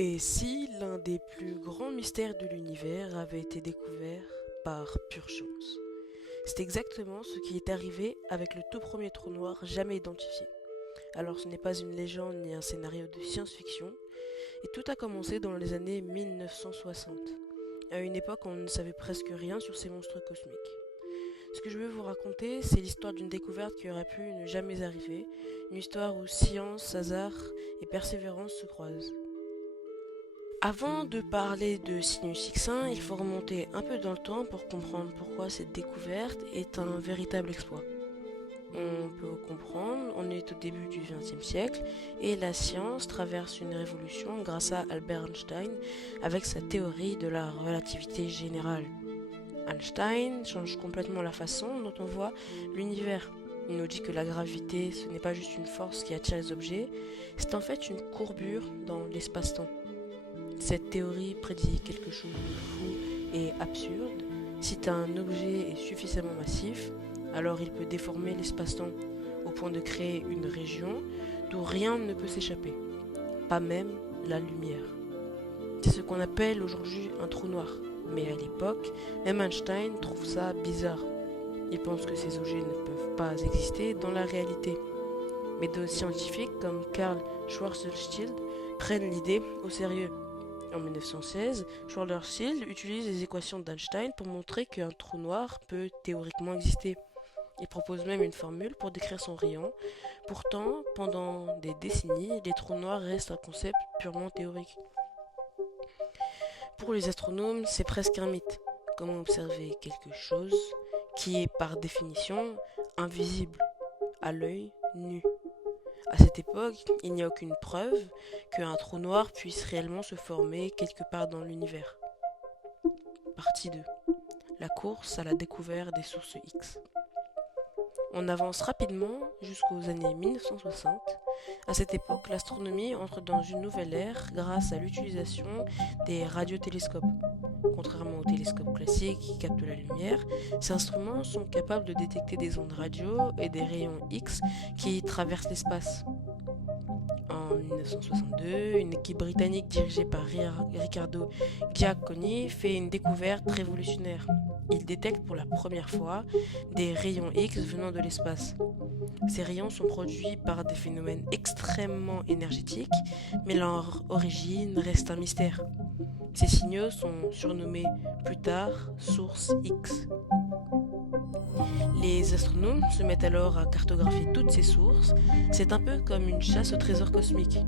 Et si l'un des plus grands mystères de l'univers avait été découvert par pure chance? C'est exactement ce qui est arrivé avec le tout premier trou noir jamais identifié. Alors ce n'est pas une légende ni un scénario de science-fiction, et tout a commencé dans les années 1960, à une époque où on ne savait presque rien sur ces monstres cosmiques. Ce que je veux vous raconter, c'est l'histoire d'une découverte qui aurait pu ne jamais arriver, une histoire où science, hasard et persévérance se croisent. Avant de parler de Sinus X1, il faut remonter un peu dans le temps pour comprendre pourquoi cette découverte est un véritable exploit. On peut comprendre, on est au début du XXe siècle et la science traverse une révolution grâce à Albert Einstein avec sa théorie de la relativité générale. Einstein change complètement la façon dont on voit l'univers. Il nous dit que la gravité, ce n'est pas juste une force qui attire les objets, c'est en fait une courbure dans l'espace-temps. Cette théorie prédit quelque chose de fou et absurde. Si un objet est suffisamment massif, alors il peut déformer l'espace-temps au point de créer une région d'où rien ne peut s'échapper, pas même la lumière. C'est ce qu'on appelle aujourd'hui un trou noir, mais à l'époque, même Einstein trouve ça bizarre. Il pense que ces objets ne peuvent pas exister dans la réalité. Mais d'autres scientifiques comme Karl Schwarzschild prennent l'idée au sérieux. En 1916, Schwarzschild utilise les équations d'Einstein pour montrer qu'un trou noir peut théoriquement exister. Il propose même une formule pour décrire son rayon. Pourtant, pendant des décennies, les trous noirs restent un concept purement théorique. Pour les astronomes, c'est presque un mythe. Comment observer quelque chose qui est par définition invisible à l'œil nu? À cette époque, il n'y a aucune preuve qu'un trou noir puisse réellement se former quelque part dans l'univers. Partie 2. La course à la découverte des sources X. On avance rapidement jusqu'aux années 1960. À cette époque, l'astronomie entre dans une nouvelle ère grâce à l'utilisation des radiotélescopes. Contrairement aux télescopes classiques qui captent la lumière, ces instruments sont capables de détecter des ondes radio et des rayons X qui traversent l'espace. En 1962, une équipe britannique dirigée par Riccardo Giacconi fait une découverte révolutionnaire. Il détecte pour la première fois des rayons X venant de l'espace. Ces rayons sont produits par des phénomènes extrêmement énergétiques, mais leur origine reste un mystère. Ces signaux sont surnommés plus tard sources X. Les astronomes se mettent alors à cartographier toutes ces sources. C'est un peu comme une chasse au trésor cosmique.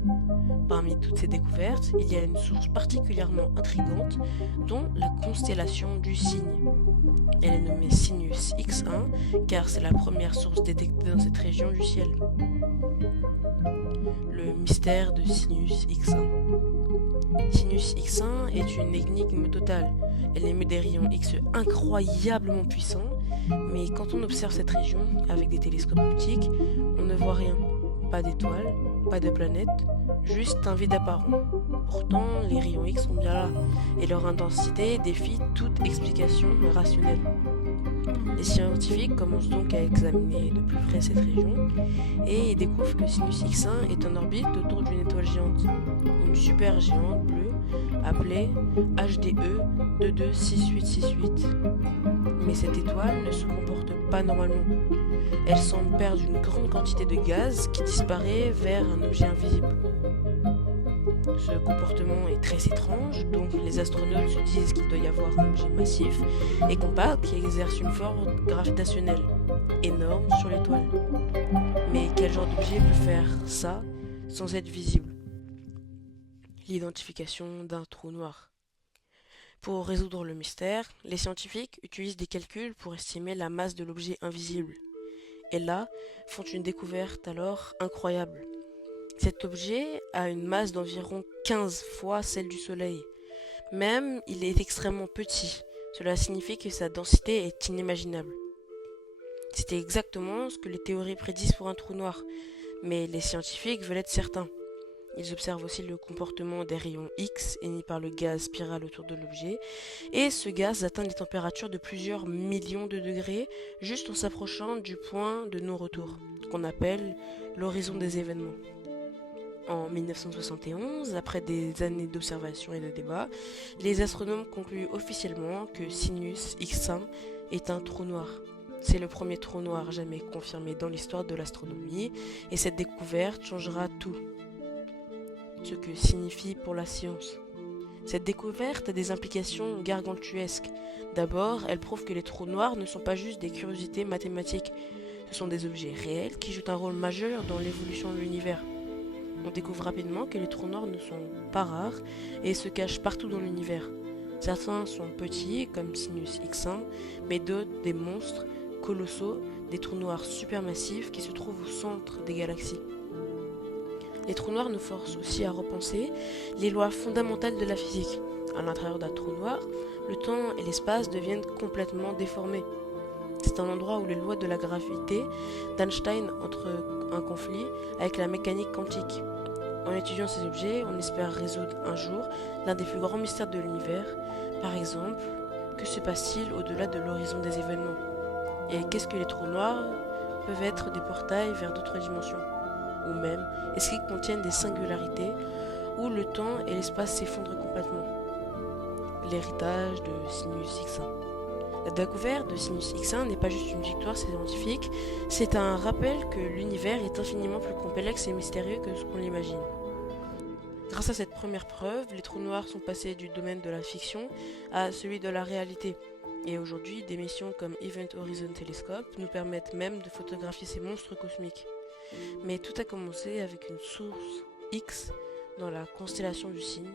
Parmi toutes ces découvertes, il y a une source particulièrement intrigante, dont la constellation du Cygne. Elle est nommée Sinus X1 car c'est la première source détectée dans cette région du ciel. Le mystère de Sinus X1. Sinus X1 est une énigme totale. Elle émet des rayons X incroyablement puissants, mais quand on observe cette région avec des télescopes optiques, on ne voit rien. Pas d'étoiles, pas de planètes, juste un vide apparent. Pourtant, les rayons X sont bien là, et leur intensité défie toute explication rationnelle. Les scientifiques commencent donc à examiner de plus près cette région et découvrent que Sinus X1 est en orbite autour d'une étoile géante, une supergéante bleue appelée HDE 226868. Mais cette étoile ne se comporte pas normalement. Elle semble perdre une grande quantité de gaz qui disparaît vers un objet invisible. Ce comportement est très étrange, donc les astronautes se disent qu'il doit y avoir un objet massif et compact qui exerce une force gravitationnelle énorme sur l'étoile. Mais quel genre d'objet peut faire ça sans être visible? L'identification d'un trou noir. Pour résoudre le mystère, les scientifiques utilisent des calculs pour estimer la masse de l'objet invisible. Et là, font une découverte alors incroyable. Cet objet a une masse d'environ 15 fois celle du Soleil. Même, il est extrêmement petit. Cela signifie que sa densité est inimaginable. C'était exactement ce que les théories prédisent pour un trou noir. Mais les scientifiques veulent être certains. Ils observent aussi le comportement des rayons X émis par le gaz spiral autour de l'objet. Et ce gaz atteint des températures de plusieurs millions de degrés juste en s'approchant du point de non-retour, qu'on appelle l'horizon des événements. En 1971, après des années d'observation et de débats, les astronomes concluent officiellement que Sinus X1 est un trou noir. C'est le premier trou noir jamais confirmé dans l'histoire de l'astronomie, et cette découverte changera tout ce que signifie pour la science. Cette découverte a des implications gargantuesques. D'abord, elle prouve que les trous noirs ne sont pas juste des curiosités mathématiques, ce sont des objets réels qui jouent un rôle majeur dans l'évolution de l'univers. On découvre rapidement que les trous noirs ne sont pas rares et se cachent partout dans l'univers. Certains sont petits, comme Sinus X1, mais d'autres des monstres colossaux, des trous noirs supermassifs qui se trouvent au centre des galaxies. Les trous noirs nous forcent aussi à repenser les lois fondamentales de la physique. À l'intérieur d'un trou noir, le temps et l'espace deviennent complètement déformés. C'est un endroit où les lois de la gravité d'Einstein entrent en conflit avec la mécanique quantique. En étudiant ces objets, on espère résoudre un jour l'un des plus grands mystères de l'univers. Par exemple, que se passe-t-il au-delà de l'horizon des événements? Et qu'est-ce que les trous noirs peuvent être des portails vers d'autres dimensions? Ou même, est-ce qu'ils contiennent des singularités où le temps et l'espace s'effondrent complètement? L'héritage de Sinus X1. La découverte de Sinus X1 n'est pas juste une victoire scientifique, c'est un rappel que l'univers est infiniment plus complexe et mystérieux que ce qu'on l'imagine. Grâce à cette première preuve, les trous noirs sont passés du domaine de la fiction à celui de la réalité. Et aujourd'hui, des missions comme Event Horizon Telescope nous permettent même de photographier ces monstres cosmiques. Mais tout a commencé avec une source X dans la constellation du Cygne.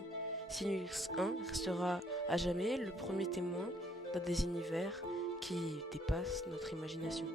Sinus 1 restera à jamais le premier témoin dans des univers qui dépassent notre imagination.